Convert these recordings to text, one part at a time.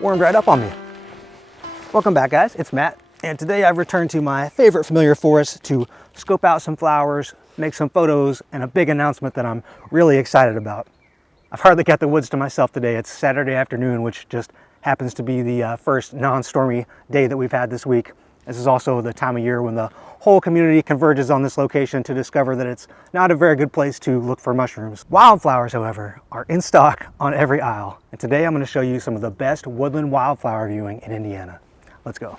Warmed right up on me. Welcome back, guys. It's Matt, and today I've returned to my favorite familiar forest to scope out some flowers, make some photos, and a big announcement that I'm really excited about. I've hardly got the woods to myself today. It's Saturday afternoon, which just happens to be the first non-stormy day that we've had this week. This is also the time of year when the whole community converges on this location to discover that it's not a very good place to look for mushrooms. Wildflowers, however, are in stock on every aisle. And today I'm going to show you some of the best woodland wildflower viewing in Indiana. Let's go.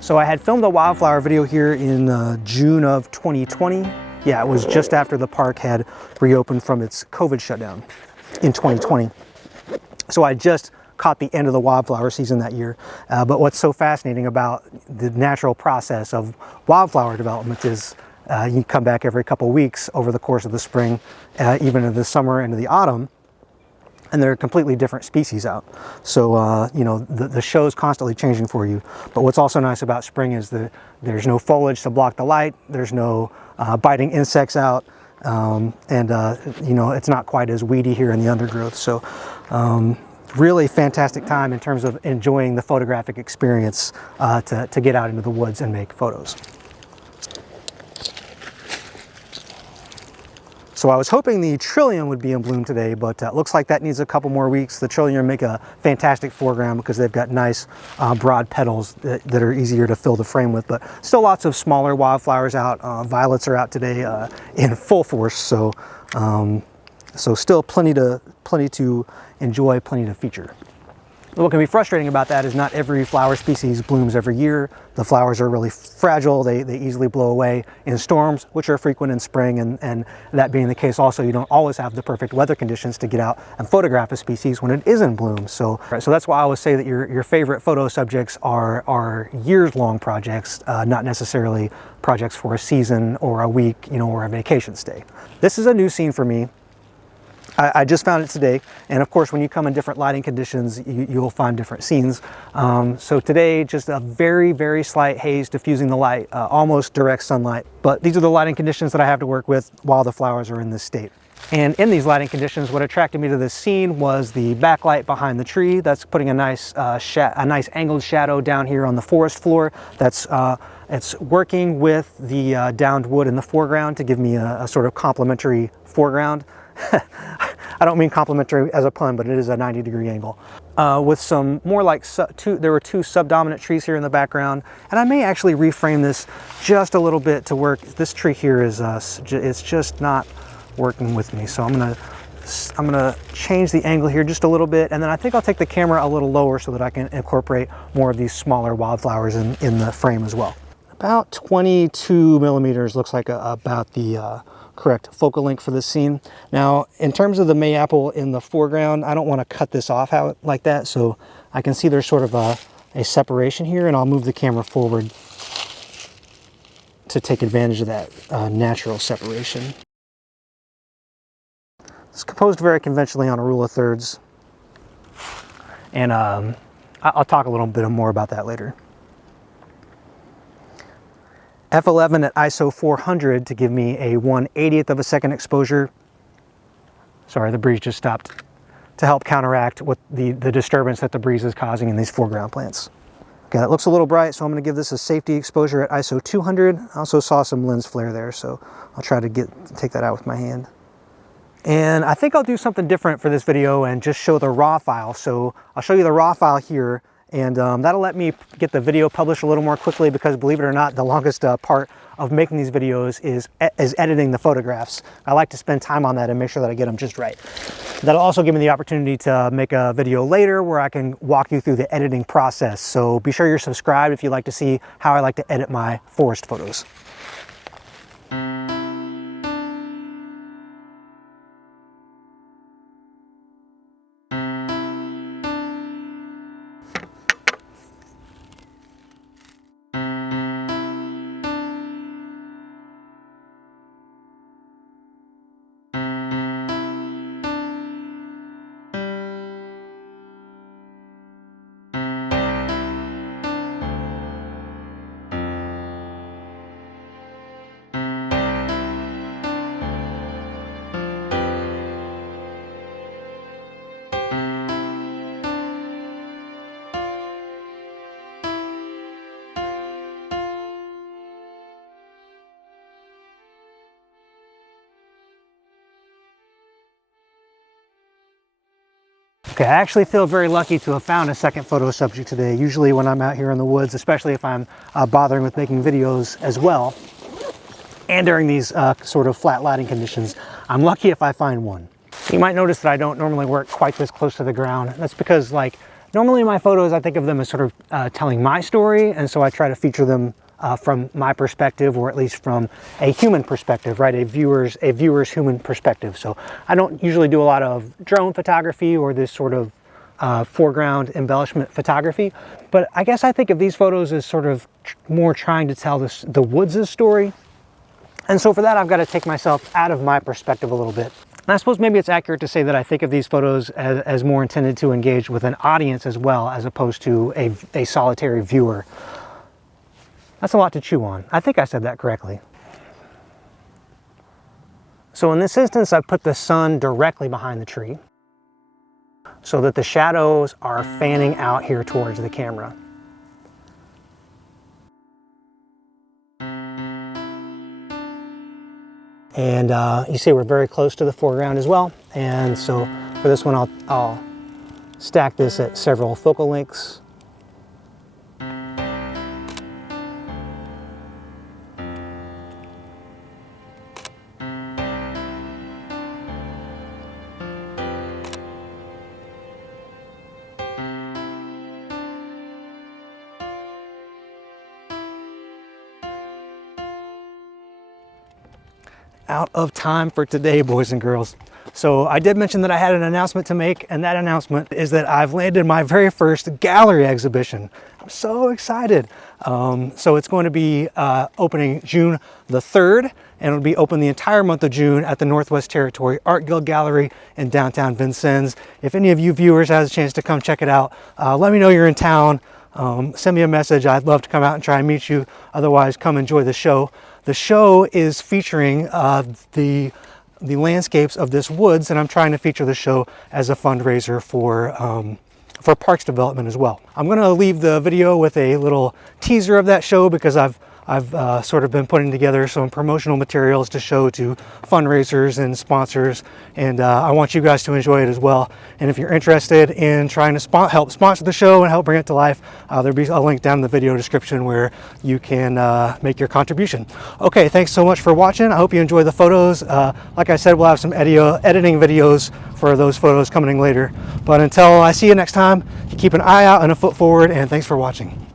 So I had filmed a wildflower video here in June of 2020. Yeah, it was just after the park had reopened from its COVID shutdown in 2020. So I just caught the end of the wildflower season that year. But what's so fascinating about the natural process of wildflower development is you come back every couple of weeks over the course of the spring, even in the summer and the autumn, and they're completely different species out. So, you know, the show's constantly changing for you. But what's also nice about spring is that there's no foliage to block the light, there's no biting insects out, and, you know, it's not quite as weedy here in the undergrowth. So, really fantastic time in terms of enjoying the photographic experience to get out into the woods and make photos. So I was hoping the trillium would be in bloom today, but looks like that needs a couple more weeks. The trillium make a fantastic foreground because they've got nice broad petals that are easier to fill the frame with, but still lots of smaller wildflowers out. Violets are out today in full force, so still plenty to enjoy, plenty to feature. What can be frustrating about that is not every flower species blooms every year. The flowers are really fragile. They easily blow away in storms, which are frequent in spring, and that being the case also, you don't always have the perfect weather conditions to get out and photograph a species when it is in bloom. So that's why I always say that your favorite photo subjects are years-long projects, not necessarily projects for a season or a week, you know, or a vacation stay. This is a new scene for me. I just found it today, and of course when you come in different lighting conditions you'll find different scenes. So today just a very, very slight haze diffusing the light, almost direct sunlight, but these are the lighting conditions that I have to work with while the flowers are in this state. And in these lighting conditions, what attracted me to this scene was the backlight behind the tree. That's putting a nice angled shadow down here on the forest floor. It's working with the downed wood in the foreground to give me a sort of complementary foreground. I don't mean complimentary as a pun, but it is a 90-degree angle. With some more like there were two subdominant trees here in the background, and I may actually reframe this just a little bit to work. This tree here is it's just not working with me, so I'm gonna change the angle here just a little bit, and then I think I'll take the camera a little lower so that I can incorporate more of these smaller wildflowers in the frame as well. About 22 millimeters looks like about the correct focal length for this scene. Now, in terms of the mayapple in the foreground, I don't want to cut this off out like that, so I can see there's sort of a separation here, and I'll move the camera forward to take advantage of that natural separation. It's composed very conventionally on a rule of thirds, and I'll talk a little bit more about that later. F11 at ISO 400 to give me a 1/80th of a second exposure. Sorry, the breeze just stopped, to help counteract what the disturbance that the breeze is causing in these foreground plants. Okay, that looks a little bright, so I'm going to give this a safety exposure at ISO 200. I also saw some lens flare there, so I'll try to take that out with my hand. And I think I'll do something different for this video and just show the raw file. So I'll show you the raw file here, and that'll let me get the video published a little more quickly, because believe it or not, the longest part of making these videos is editing the photographs. I like to spend time on that and make sure that I get them just right. That'll also give me the opportunity to make a video later where I can walk you through the editing process. So be sure you're subscribed if you'd like to see how I like to edit my forest photos. Okay, I actually feel very lucky to have found a second photo subject today. Usually when I'm out here in the woods, especially if I'm bothering with making videos as well, and during these sort of flat lighting conditions, I'm lucky if I find one. You might notice that I don't normally work quite this close to the ground. That's because, like, normally in my photos, I think of them as sort of telling my story, and so I try to feature them from my perspective, or at least from a human perspective, right? A viewer's human perspective. So I don't usually do a lot of drone photography or this sort of foreground embellishment photography, but I guess I think of these photos as sort of more trying to tell the woods' story. And so for that, I've got to take myself out of my perspective a little bit. And I suppose maybe it's accurate to say that I think of these photos as more intended to engage with an audience as well, as opposed to a solitary viewer. That's a lot to chew on. I think I said that correctly. So in this instance, I've put the sun directly behind the tree so that the shadows are fanning out here towards the camera. And you see we're very close to the foreground as well. And so for this one, I'll stack this at several focal lengths. Out of time for today, boys and girls. So I did mention that I had an announcement to make, and that announcement is that I've landed my very first gallery exhibition. I'm so excited. So it's going to be opening June the 3rd, and it'll be open the entire month of June at the Northwest Territory Art Guild Gallery in downtown Vincennes. If any of you viewers has a chance to come check it out, let me know you're in town. Send me a message. I'd love to come out and try and meet you. Otherwise, come enjoy the show. The show is featuring the landscapes of this woods, and I'm trying to feature the show as a fundraiser for parks development as well. I'm going to leave the video with a little teaser of that show because I've sort of been putting together some promotional materials to show to fundraisers and sponsors, and I want you guys to enjoy it as well. And if you're interested in trying to help sponsor the show and help bring it to life, there'll be a link down in the video description where you can make your contribution. Okay, thanks so much for watching. I hope you enjoy the photos. Like I said, we'll have some editing videos for those photos coming later. But until I see you next time, keep an eye out and a foot forward, and thanks for watching.